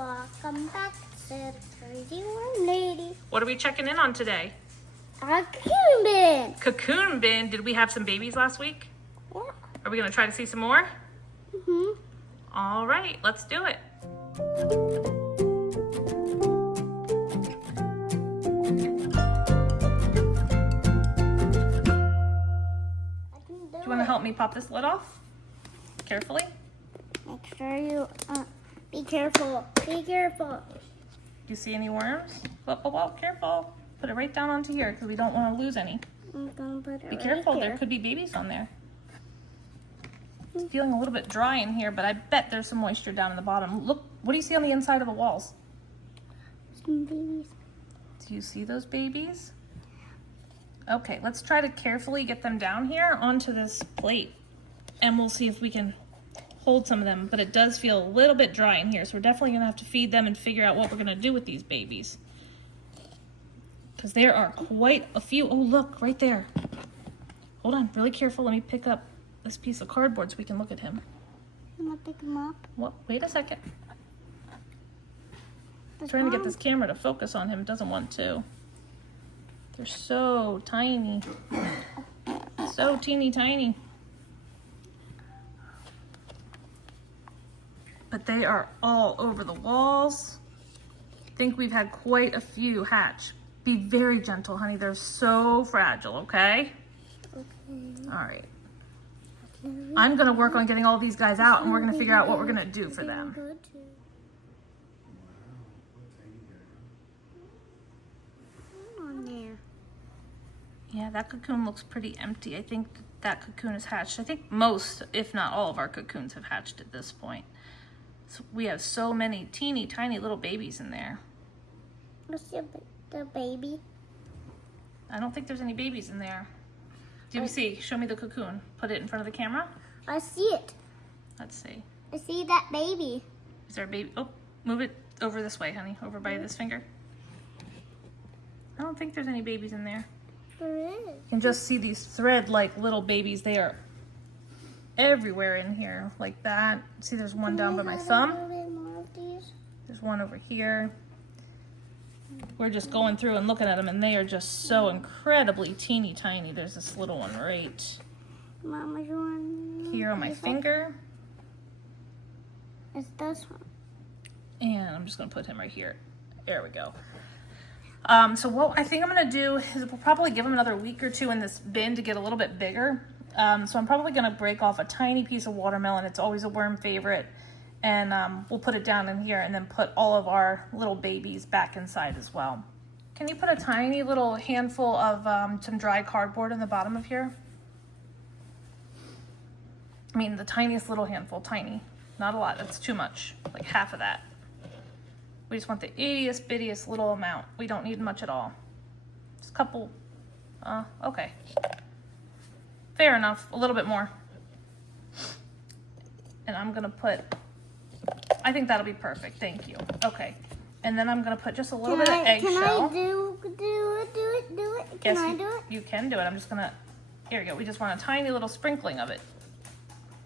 Welcome back to the Crazy Worm Lady. What are we checking in on today? Our cocoon bin. Cocoon bin. Did we have some babies last week? Yeah. Are we gonna try to see some more? Mm-hmm. All right, let's do it. Do you want to help me pop this lid off? Carefully. Make sure you be careful. Be careful. Do you see any worms? Whoa, careful. Put it right down onto here because we don't want to lose any. I'm gonna put it Be right careful, here. there could be babies on there. It's feeling a little bit dry in here, but I bet there's some moisture down in the bottom. Look, what do you see on the inside of the walls? Some babies. Do you see those babies? Okay, let's try to carefully get them down here onto this plate, and we'll see if we can hold some of them, but it does feel a little bit dry in here, so we're definitely gonna have to feed them and figure out what we're gonna do with these babies. Because there are quite a few. Oh, look, right there. Hold on, really careful. Let me pick up this piece of cardboard so we can look at him. I'm gonna pick them up. What? Wait a second. Trying to get this camera to focus on him. It doesn't want to. They're so tiny. So teeny tiny. But they are all over the walls. I think we've had quite a few hatch. Be very gentle, honey. They're so fragile, okay? Okay. All right. I'm gonna work on getting all these guys out, and we're gonna figure out what we're gonna do for them. On there. Yeah, that cocoon looks pretty empty. I think that cocoon is hatched. I think most, if not all of our cocoons have hatched at this point. So we have so many teeny tiny little babies in there. Let's see the baby. I don't think there's any babies in there. Do you see? Show me the cocoon. Put it in front of the camera. I see it. Let's see. I see that baby. Is there a baby? Oh, move it over this way, honey. Over by this finger. I don't think there's any babies in there. There is. You can just see these thread-like little babies. They are everywhere in here, like that. See, there's one down by my thumb. A little bit more of these. There's one over here. We're just going through and looking at them, and they are just so incredibly teeny tiny. There's this little one right Mama's one. here on my finger. It's this one. And I'm just gonna put him right here. There we go. So what I think I'm gonna do is we'll probably give him another week or two in this bin to get a little bit bigger. So I'm probably gonna break off a tiny piece of watermelon. It's always a worm favorite. And we'll put it down in here and then put all of our little babies back inside as well. Can you put a tiny little handful of some dry cardboard in the bottom of here? I mean, the tiniest little handful, tiny. Not a lot, that's too much, like half of that. We just want the ittiest bittiest little amount. We don't need much at all. Just a couple, okay. Fair enough, a little bit more. And I'm gonna put, I think that'll be perfect, thank you. Okay, and then I'm gonna put just a little bit of eggshell. Can I do it? Can I do it? You can do it. I'm just gonna, here we go. We just want a tiny little sprinkling of it.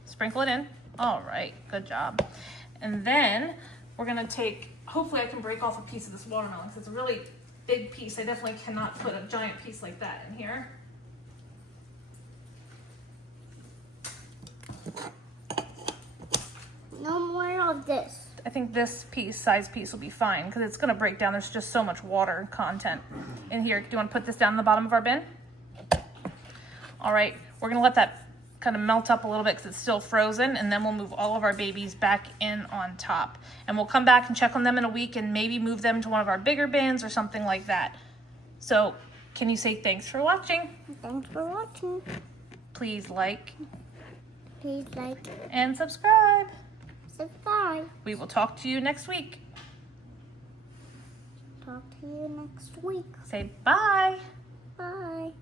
Sprinkle it in. All right, good job. And then we're gonna take, hopefully I can break off a piece of this watermelon because it's a really big piece. I definitely cannot put a giant piece like that in here. No more of this. I think this size piece will be fine because it's gonna break down. There's just so much water content in here. Do you wanna put this down in the bottom of our bin? All right, we're gonna let that kind of melt up a little bit because it's still frozen, and then we'll move all of our babies back in on top. And we'll come back and check on them in a week and maybe move them to one of our bigger bins or something like that. So can you say thanks for watching? Thanks for watching. Please like and subscribe. Subscribe. We will talk to you next week. Talk to you next week. Say bye. Bye.